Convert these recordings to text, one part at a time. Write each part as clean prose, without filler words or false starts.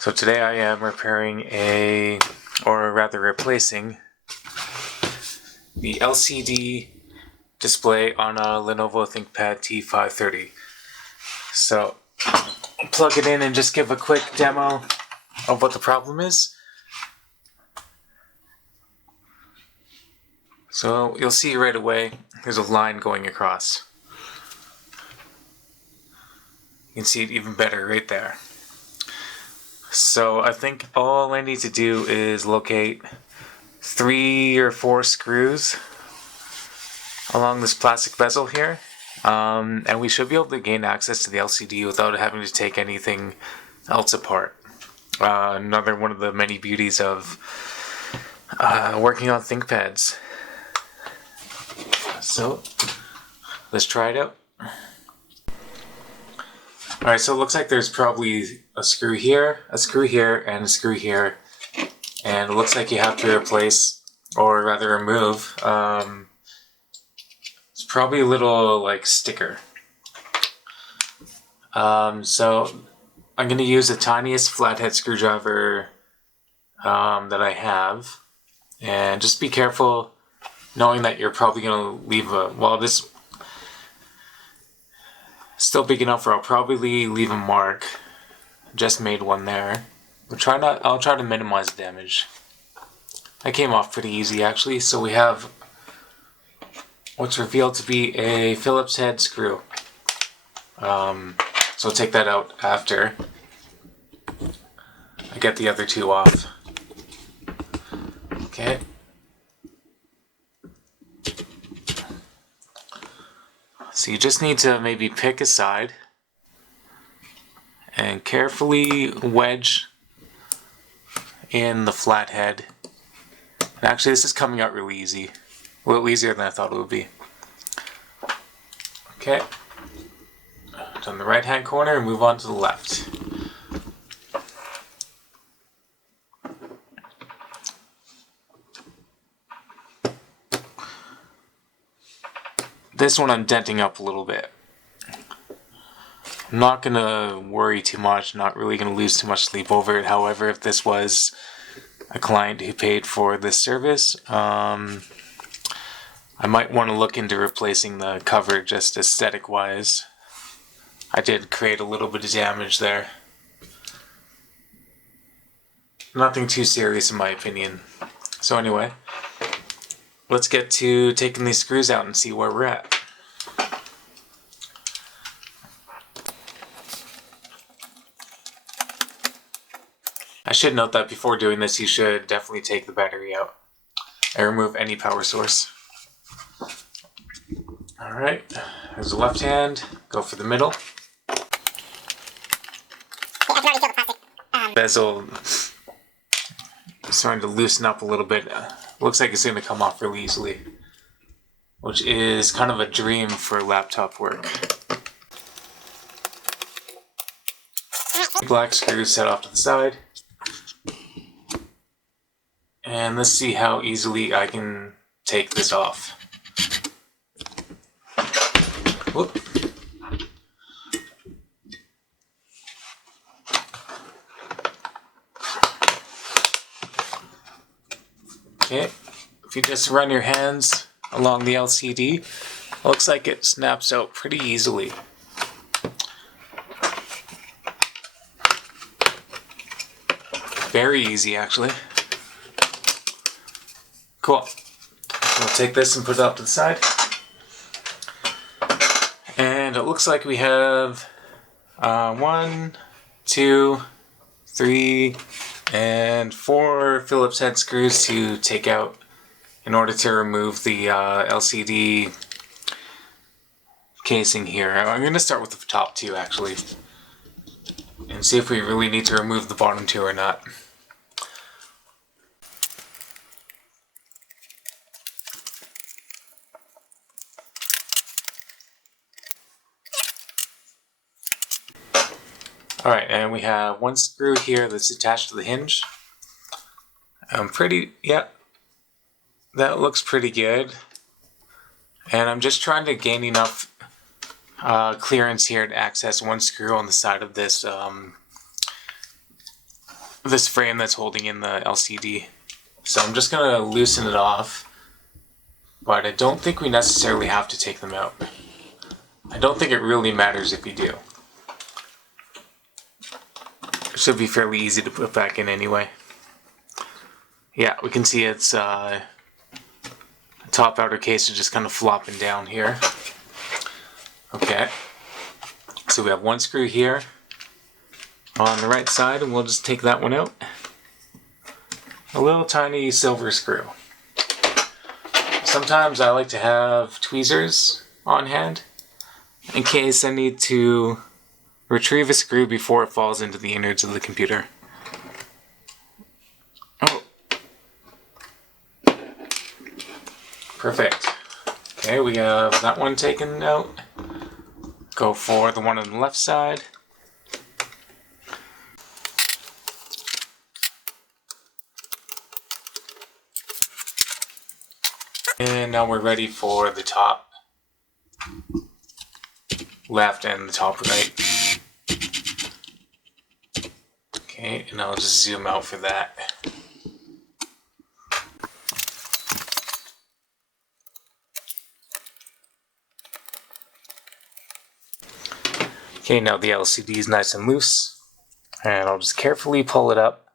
So today I am repairing replacing the LCD display on a Lenovo ThinkPad T530. So I'll plug it in and just give a quick demo of what the problem is. So you'll see right away there's a line going across. You can see it even better right there. So I think all I need to do is locate 3 or 4 screws along this plastic bezel here, and we should be able to gain access to the LCD without having to take anything else apart. Another one of the many beauties of working on ThinkPads. So let's try it out. Alright, so it looks like there's probably a screw here, and a screw here, and it looks like you have to replace, or rather remove, it's probably a little like sticker. So I'm going to use the tiniest flathead screwdriver that I have, and just be careful knowing that you're probably going to leave this still big enough where I'll probably leave a mark. Just made one there. I'll try to minimize the damage. That came off pretty easy actually. So we have what's revealed to be a Phillips head screw. So I'll take that out after I get the other two off. Okay. So you just need to maybe pick a side and carefully wedge in the flathead. And actually this is coming out really easy. A little easier than I thought it would be. Okay. Done the right hand corner and move on to the left. This one I'm denting up a little bit. I'm not going to worry too much, not really going to lose too much sleep over it. However, if this was a client who paid for this service, I might want to look into replacing the cover just aesthetic wise. I did create a little bit of damage there. Nothing too serious in my opinion. So anyway, let's get to taking these screws out and see where we're at. I should note that before doing this, you should definitely take the battery out and remove any power source. Alright, there's the left hand, go for the middle. Bezel is starting to loosen up a little bit. Looks like it's going to come off really easily, which is kind of a dream for laptop work. Black screws set off to the side. And let's see how easily I can take this off. Whoop. Okay, if you just run your hands along the LCD, it looks like it snaps out pretty easily. Very easy actually. Cool. So we'll take this and put it up to the side. And it looks like we have 1, 2, 3, and 4 Phillips head screws to take out in order to remove the LCD casing here. I'm going to start with the top 2 actually and see if we really need to remove the bottom 2 or not. Alright, and we have one screw here that's attached to the hinge. That looks pretty good. And I'm just trying to gain enough clearance here to access one screw on the side of this this frame that's holding in the LCD. So I'm just going to loosen it off, but I don't think we necessarily have to take them out. I don't think it really matters if you do. It should be fairly easy to put back in anyway. Yeah, we can see it's the top outer case is just kind of flopping down here. Okay, so we have one screw here on the right side, and we'll just take that one out. A little tiny silver screw. Sometimes I like to have tweezers on hand in case I need to retrieve a screw before it falls into the innards of the computer. Oh. Perfect. Okay, we have that one taken out. Go for the one on the left side. And now we're ready for the top left and the top right. Okay, and I'll just zoom out for that. Okay, now the LCD is nice and loose, and I'll just carefully pull it up,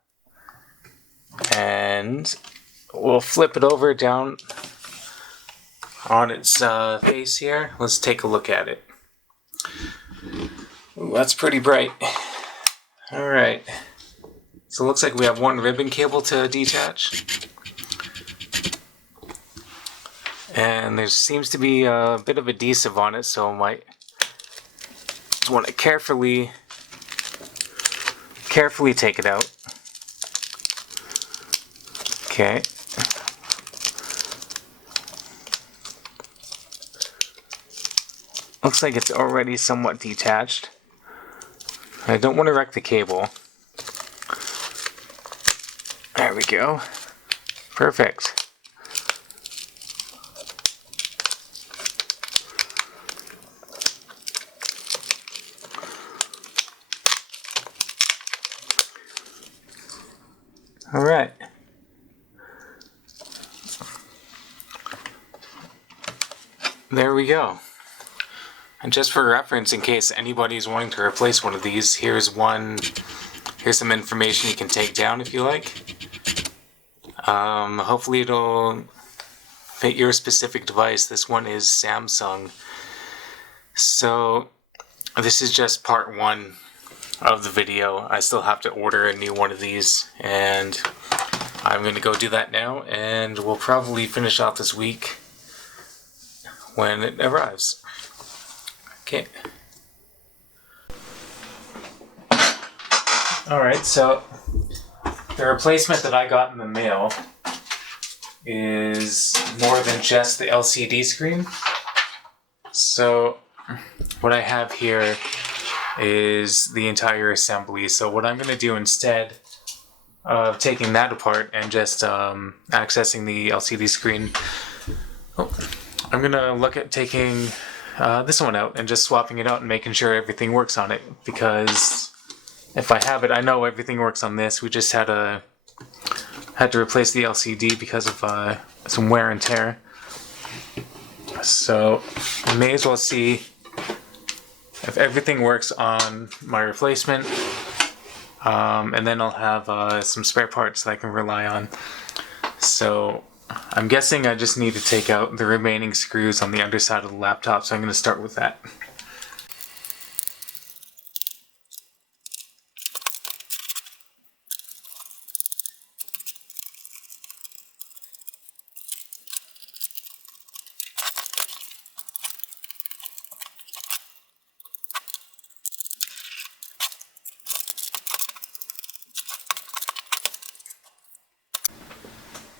and we'll flip it over down on its face here. Let's take a look at it. Ooh, that's pretty bright. Alright, so it looks like we have one ribbon cable to detach, and there seems to be a bit of adhesive on it, so I might want to carefully take it out. Okay. Looks like it's already somewhat detached. I don't want to wreck the cable. There we go. Perfect. Alright. There we go. And just for reference, in case anybody's wanting to replace one of these, here's some information you can take down if you like. Hopefully it'll fit your specific device. This one is Samsung. So this is just part one of the video. I still have to order a new one of these, and I'm going to go do that now, and we'll probably finish off this week when it arrives. Okay. Alright, so the replacement that I got in the mail is more than just the LCD screen. So what I have here is the entire assembly. So what I'm going to do instead of taking that apart and just accessing the LCD screen, I'm going to look at taking this one out and just swapping it out and making sure everything works on it, because if I have it, I know everything works on this. We just had to replace the LCD because of some wear and tear. So I may as well see if everything works on my replacement, and then I'll have some spare parts that I can rely on. So I'm guessing I just need to take out the remaining screws on the underside of the laptop, so I'm going to start with that.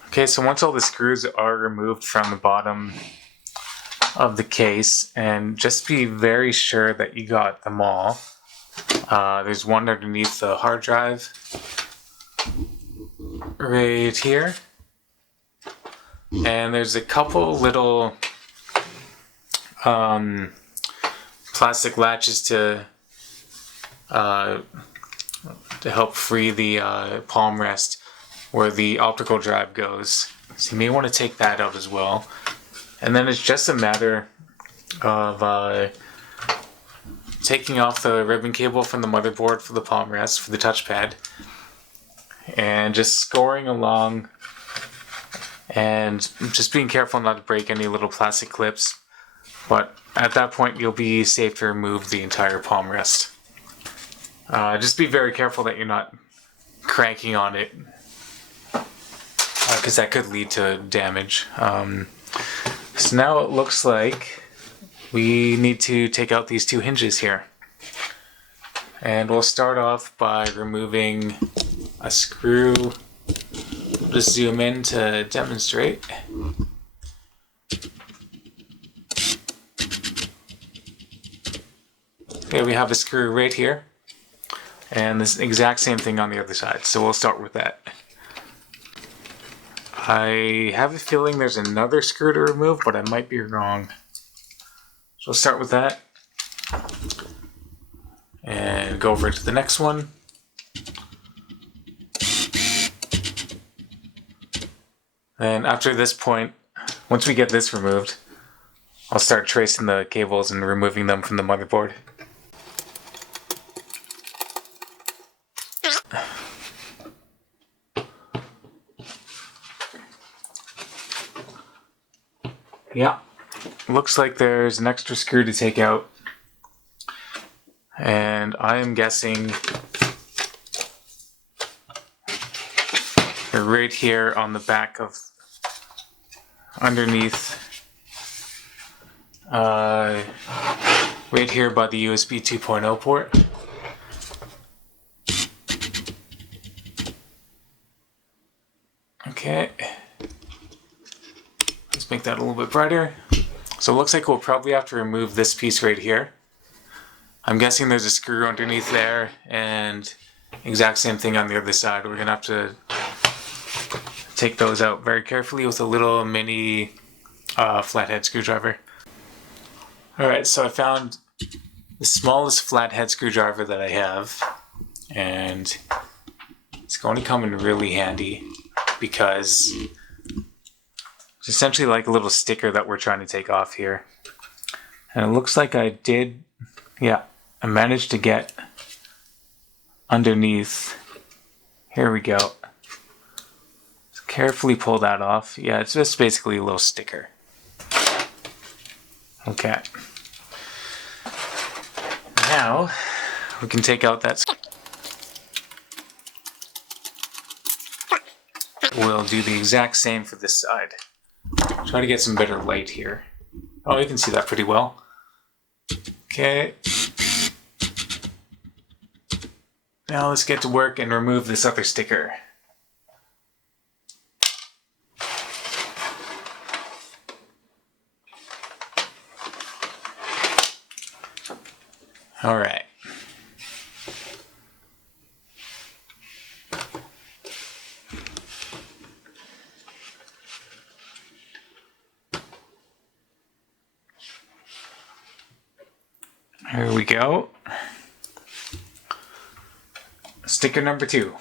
Okay, so once all the screws are removed from the bottom of the case, and just be very sure that you got them all. There's one underneath the hard drive right here, and there's a couple little plastic latches to to help free the palm rest where the optical drive goes. So you may want to take that out as well. And then it's just a matter of taking off the ribbon cable from the motherboard for the palm rest, for the touchpad, and just scoring along and just being careful not to break any little plastic clips. But at that point you'll be safe to remove the entire palm rest. Just be very careful that you're not cranking on it, because that could lead to damage. So now it looks like we need to take out these two hinges here. And we'll start off by removing a screw. Just zoom in to demonstrate. Okay, we have a screw right here. And this exact same thing on the other side. So we'll start with that. I have a feeling there's another screw to remove, but I might be wrong. So we'll start with that. And go over to the next one. And after this point, once we get this removed, I'll start tracing the cables and removing them from the motherboard. Yeah, looks like there's an extra screw to take out. And I am guessing right here on the back of underneath, right here by the USB 2.0 port. Okay, let's make that a little bit brighter. So it looks like we'll probably have to remove this piece right here. I'm guessing there's a screw underneath there, and exact same thing on the other side. We're gonna have to take those out very carefully with a little mini flathead screwdriver. Alright, so I found the smallest flathead screwdriver that I have, and it's going to come in really handy because it's essentially like a little sticker that we're trying to take off here. And it looks like I did, yeah, I managed to get underneath. Here we go. Just carefully pull that off. Yeah, it's just basically a little sticker. Okay. Now we can take out that. We'll do the exact same for this side. Try to get some better light here. Oh, you can see that pretty well. Okay. Now let's get to work and remove this other sticker. All right. Here we go. Sticker number 2.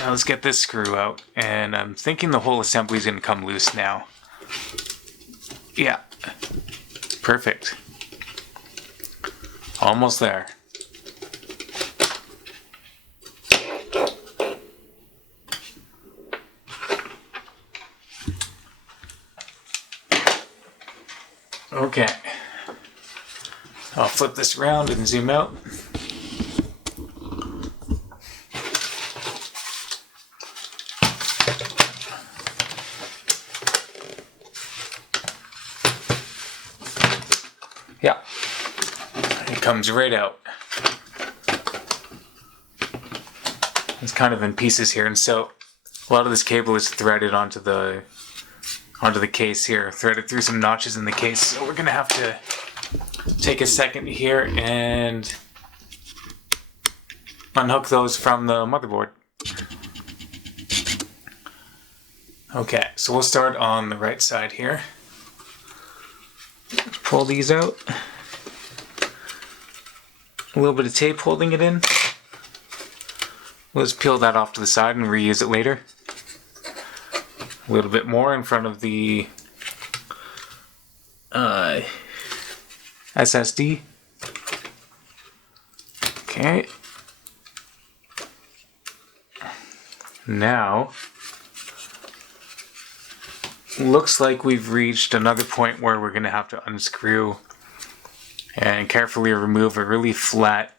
Now let's get this screw out, and I'm thinking the whole assembly is going to come loose now. Yeah. Perfect. Almost there. Okay. I'll flip this around and zoom out. Yeah. It comes right out. It's kind of in pieces here, and so a lot of this cable is threaded onto the case here, threaded through some notches in the case. So we're gonna have to take a second here and unhook those from the motherboard. Okay, so we'll start on the right side here. Pull these out. a little bit of tape holding it in. Let's peel that off to the side and reuse it later. A little bit more in front of the SSD. Okay. Now, looks like we've reached another point where we're going to have to unscrew and carefully remove a really flat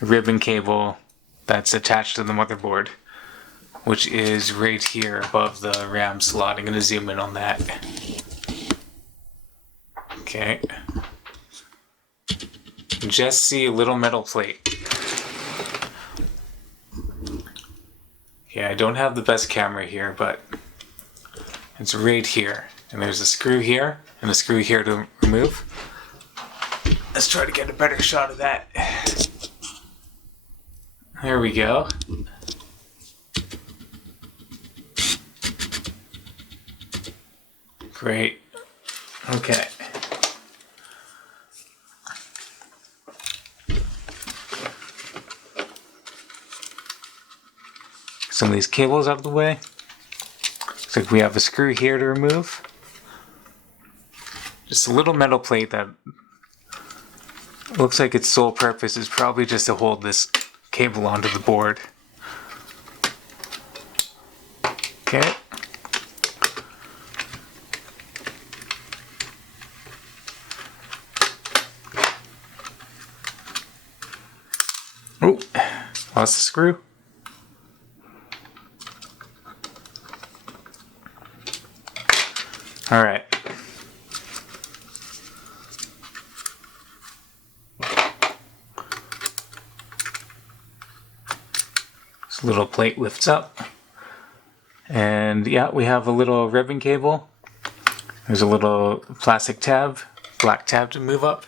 ribbon cable that's attached to the motherboard, which is right here above the RAM slot. I'm going to zoom in on that. Okay. Just see a little metal plate. Yeah, I don't have the best camera here, but it's right here. And there's a screw here and a screw here to remove. Let's try to get a better shot of that. There we go. Great. Okay. Some of these cables out of the way. Looks like we have a screw here to remove. Just a little metal plate that looks like its sole purpose is probably just to hold this cable onto the board. Okay. Oh, lost the screw. All right. This little plate lifts up. And yeah, we have a little ribbon cable. There's a little plastic tab, black tab to move up.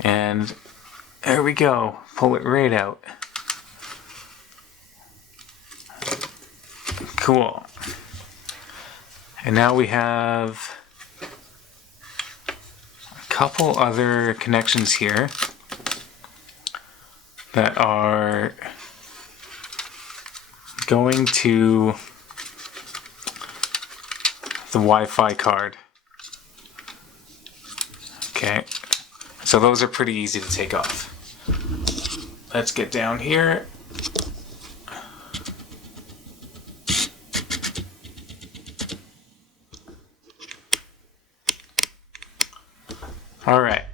And there we go. Pull it right out. Cool. And now we have a couple other connections here that are going to the Wi-Fi card. Okay, so those are pretty easy to take off. Let's get down here. All right,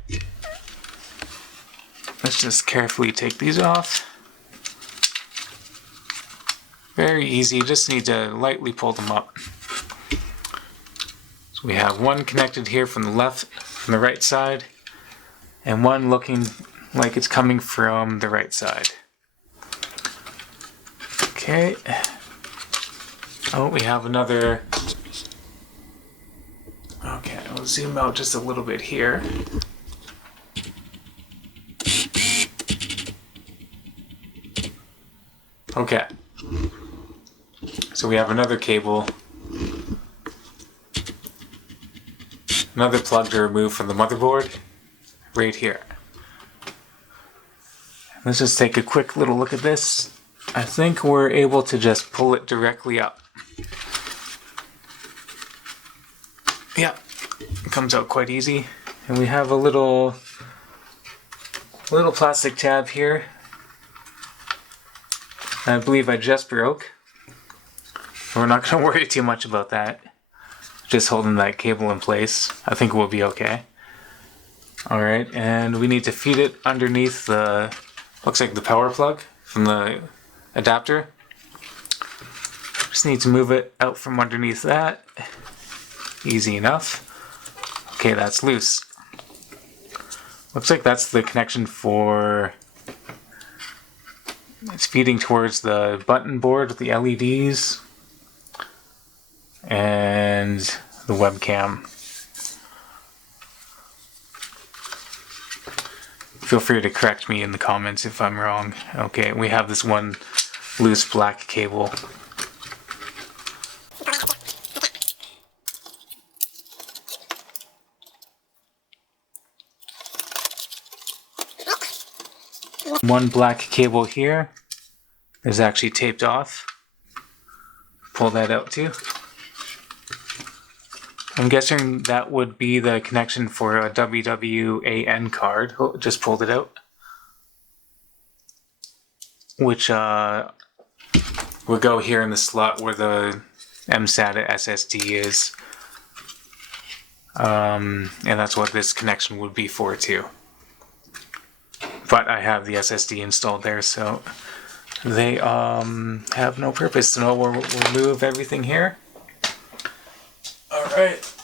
let's just carefully take these off. Very easy, just need to lightly pull them up. So we have one connected here from the right side, and one looking like it's coming from the right side. Okay. Oh, we have another. Okay, I'll zoom out just a little bit here. Okay. So we have another cable, another plug to remove from the motherboard, right here. Let's just take a quick little look at this. I think we're able to just pull it directly up. Yeah, it comes out quite easy. And we have a little plastic tab here. I believe I just broke. We're not going to worry too much about that. Just holding that cable in place. I think we'll be okay. Alright, and we need to feed it underneath the, looks like the power plug from the adapter. Just need to move it out from underneath that. Easy enough. Okay, that's loose. Looks like that's the connection for, it's feeding towards the button board with the LEDs and the webcam. Feel free to correct me in the comments if I'm wrong. Okay, we have this one loose black cable. One black cable here is actually taped off. Pull that out too. I'm guessing that would be the connection for a WWAN card. Oh, just pulled it out. Which will go here in the slot where the MSATA SSD is. And that's what this connection would be for too. But I have the SSD installed there, so they have no purpose. So we'll remove everything here. Alright.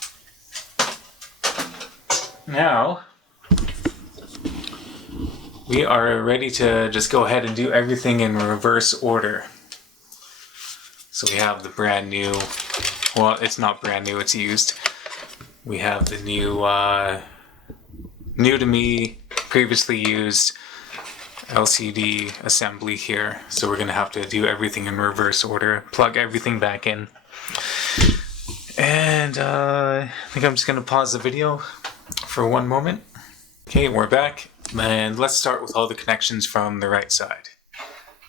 Now, we are ready to just go ahead and do everything in reverse order. So we have the brand new, well, it's not brand new, it's used. We have the new, new to me, previously used LCD assembly here. So we're going to have to do everything in reverse order, plug everything back in. And I think I'm just going to pause the video for one moment. Okay, we're back. And let's start with all the connections from the right side.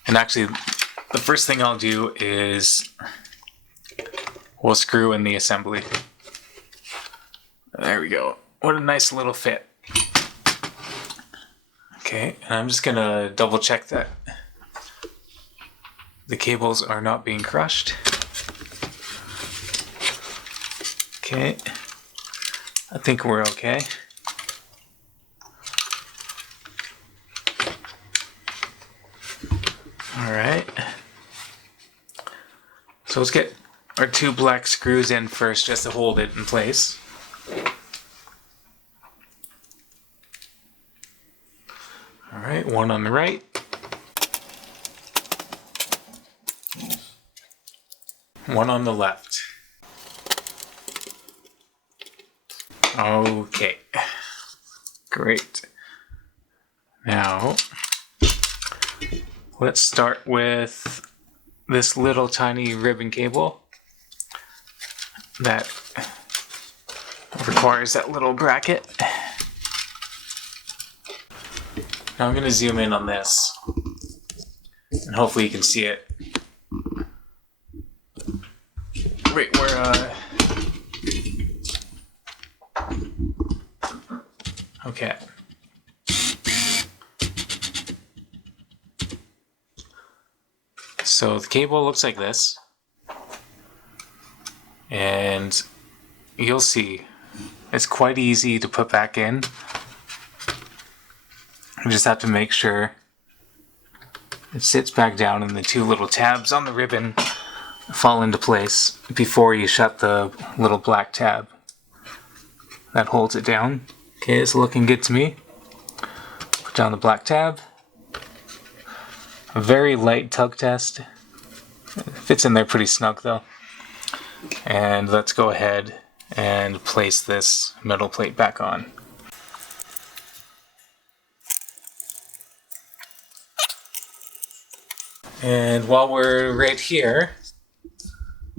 And actually, the first thing I'll do is we'll screw in the assembly. There we go. What a nice little fit. Okay, and I'm just gonna double check that the cables are not being crushed. Okay, I think we're okay. Alright, so let's get our two black screws in first just to hold it in place. Alright, one on the right. One on the left. Okay, great. Now, let's start with this little tiny ribbon cable that requires that little bracket. Now I'm going to zoom in on this, and hopefully you can see it. Wait, okay. So the cable looks like this, and you'll see it's quite easy to put back in. You just have to make sure it sits back down and the two little tabs on the ribbon fall into place before you shut the little black tab that holds it down. Okay, it's looking good to me. Put down the black tab. A very light tug test. It fits in there pretty snug though. And let's go ahead and place this metal plate back on. And while we're right here,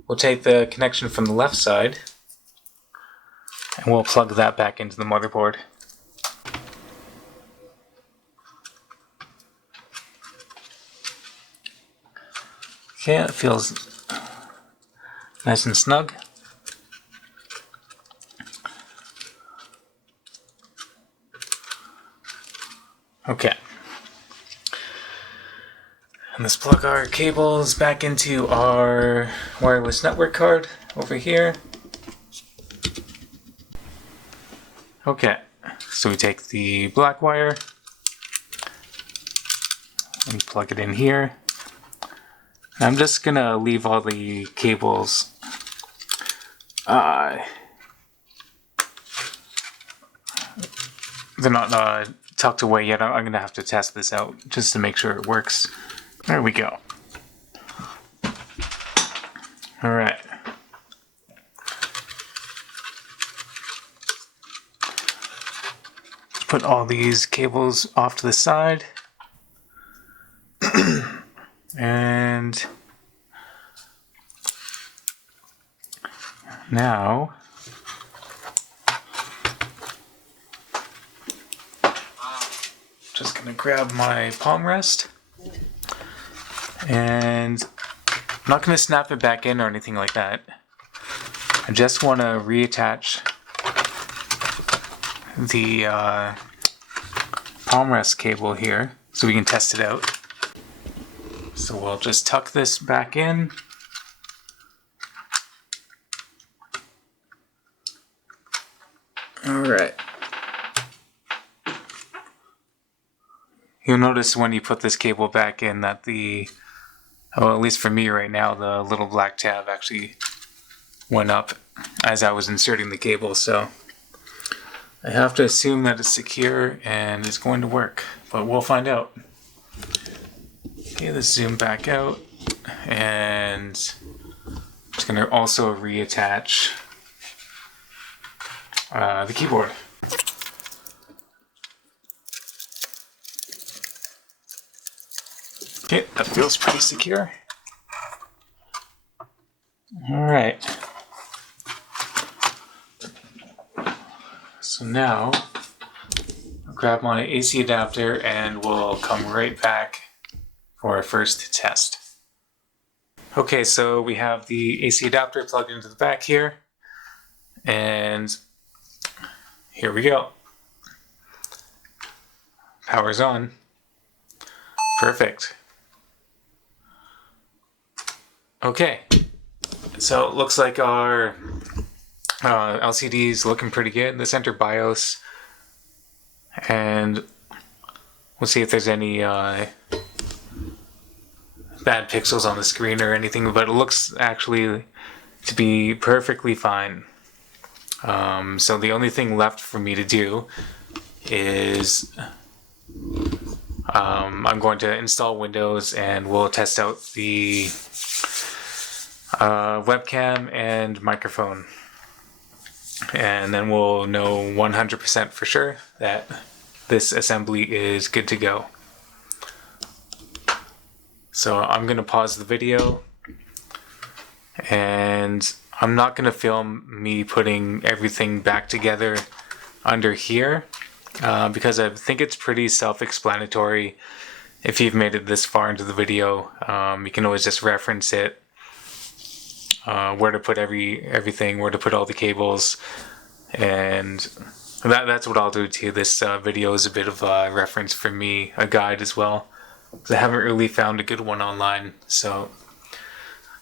we'll take the connection from the left side and we'll plug that back into the motherboard. Okay, it feels nice and snug. Okay. And let's plug our cables back into our wireless network card over here. Okay, so we take the black wire and plug it in here. And I'm just gonna leave all the cables they're not tucked away yet. I'm gonna have to test this out just to make sure it works. There we go. Alright. Put all these cables off to the side. And now just gonna grab my palm rest, and I'm not gonna snap it back in or anything like that. I just want to reattach the palm rest cable here so we can test it out. So we'll just tuck this back in. Alright. You'll notice when you put this cable back in that well, at least for me right now, the little black tab actually went up as I was inserting the cable, so I have to assume that it's secure and it's going to work, but we'll find out. Okay, let's zoom back out, and I'm just going to also reattach the keyboard. Okay, that feels pretty secure. Alright. So now, I'll grab my AC adapter and we'll come right back for our first test. Okay, so we have the AC adapter plugged into the back here, and here we go. Power's on. Perfect. Okay, so it looks like our LCD is looking pretty good. Let's enter BIOS, and we'll see if there's any bad pixels on the screen or anything, but it looks actually to be perfectly fine. So the only thing left for me to do is I'm going to install Windows, and we'll test out the webcam and microphone, and then we'll know 100% for sure that this assembly is good to go. So I'm going to pause the video, and I'm not going to film me putting everything back together under here because I think it's pretty self-explanatory. If you've made it this far into the video, you can always just reference it, where to put everything, where to put all the cables, and that's what I'll do too. This video is a bit of a reference for me, a guide as well, because I haven't really found a good one online, so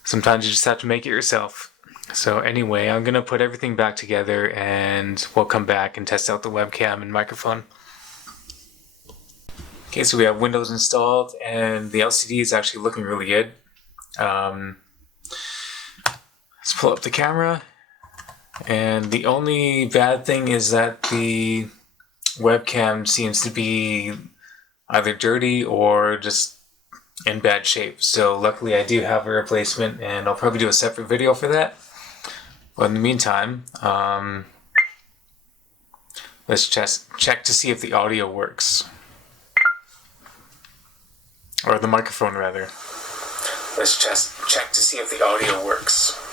sometimes you just have to make it yourself. So anyway, I'm going to put everything back together, and we'll come back and test out the webcam and microphone. Okay, so we have Windows installed, and the LCD is actually looking really good. Let's pull up the camera, and the only bad thing is that the webcam seems to be either dirty or just in bad shape. So luckily I do have a replacement, and I'll probably do a separate video for that. But in the meantime, let's just check to see if the audio works. Or the microphone, rather. Let's just check to see if the audio works.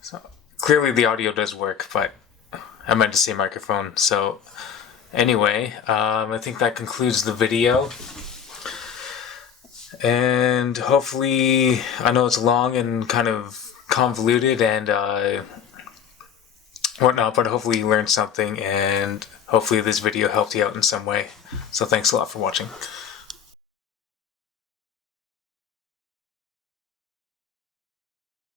So clearly the audio does work, but I meant to say microphone. So anyway, I think that concludes the video. And hopefully, I know it's long and kind of convoluted and whatnot, but hopefully you learned something, and hopefully this video helped you out in some way. So thanks a lot for watching.